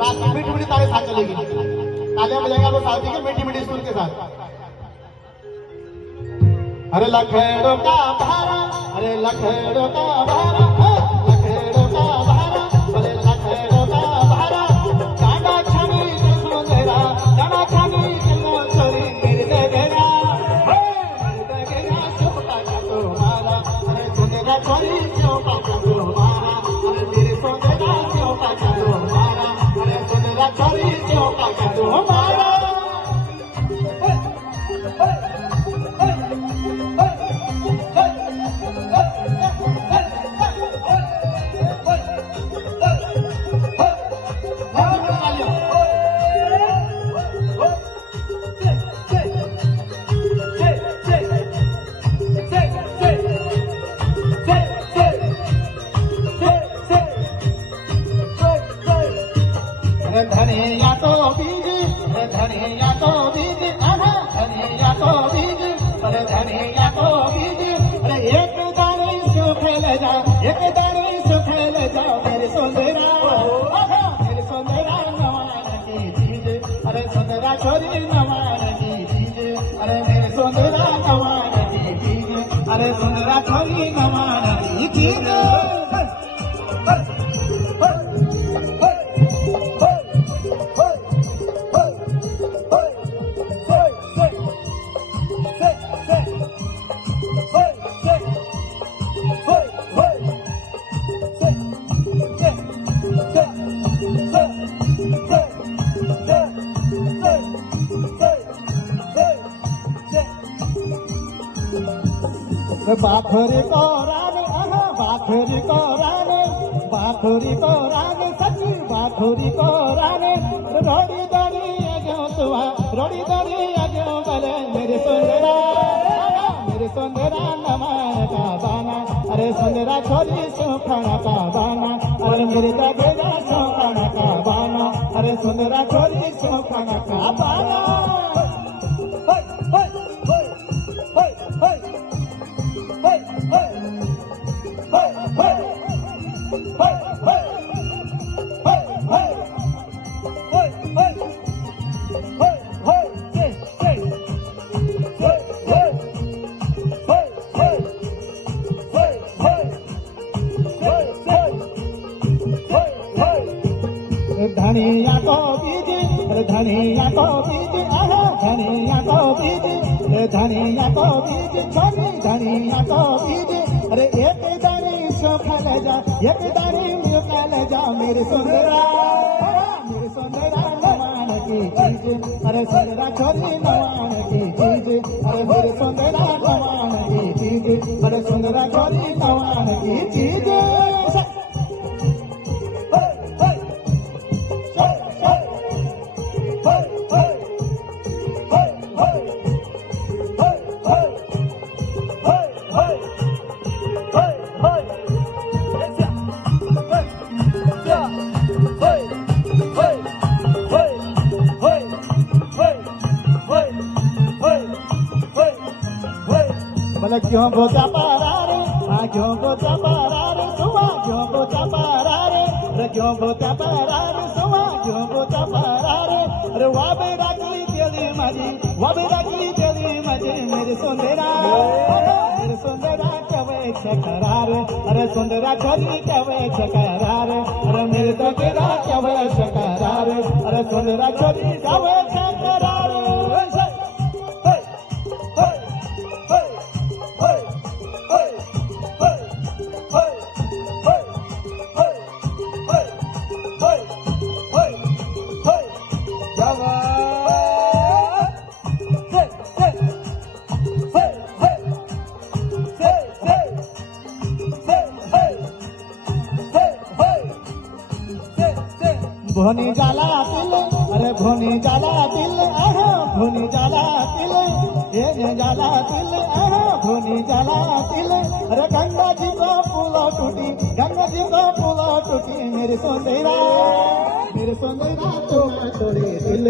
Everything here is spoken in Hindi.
रात मीठी मीठी ताली साथ चलेगी, तालियां बजाएगा वो साथी के मीठी मीठी सुर के साथ। अरे लखेड़ो का भारा, अरे लखेड़ो का भारा, लखेड़ो का भारा, अरे लखेड़ो का भारा, गाना छानी दिल मेरा, गाना छानी दिल चोरी मेरे देगा, मेरे देगा चौपा का तुम्हारा, अरे सुनेगा चोरी चौपा का तुम्हारा, अरे मेरे सुनेगा चौपा का तुम्हारा, अरे सुनेगा चोरी चौपा का तुम्हारा। धनिया तो बीज, धनिया तो बीज, धनिया तो बीज, अरे धनिया तो बीज, अरे एक दाने सुखेल जा, एक दाने सुखेल जा मेरे सुंदरा, मेरे सुंदरा नवान की चीज, अरे सुंदरा छोरी नवान की चीज, अरे मेरे सुंदरा नवान की चीज, अरे सुंदरा छोरी नवान की चीज। बाखरी को रान, बाखरी को रान, बाखरी को रान, सच्ची बाखरी को रान, रोड़ी दरी आगे तुआ, रोड़ी दरी आगे बले मेरे सुंदरा, मेरे सुंदरा नमान का बाना, अरे सुंदरा छोरी सुखाना का बाना, अरे मेरे गगेगा सुखाना का बाना, अरे सुंदरा छोरी सुखाना का बाना। धनिया को बीज, धनिया को बीज, धनिया को बीज, धनिया को बीज, छोरी धनिया को बीज, अरे एक दानी सुखल जा, एक दानी सुखल जा मेरे सुंदरा, मेरे सुंदरा नवान की चीज, अरे सुंदरा छोरी नवान की चीज, अरे मेरे सुंदरा नवान की चीज, अरे सुंदरा छोरी नवान की चीज। बोले क्यों बोचा पारा रे, क्यों बोचा पारा रे, सुबह क्यों बोचा पारा रे, क्यों बोचा पारा रे, सुबह क्यों बोचा पारा रे, अरे वाबे राखली तेरी माझी, वाबे राखली तेरी माझी मेरे सुंदरा, मेरे सुंदरा कवे करार, अरे सुंदरा छोरी कवे करार, अरे मेरे तो तेरा कवे करार, अरे सुंदरा छोरी कवे करार। भोनी जाला तिल, अरे भोनी जाला तिल, भोनी जाला तिल, ये जाला तिल, भोनी जाला तिल, अरे गंगा जी को पुलो टूटी, गंगा जी को पुलो टूटी मेरे सुंदरा, मेरे सुंदरा तो छोड़ी दिल।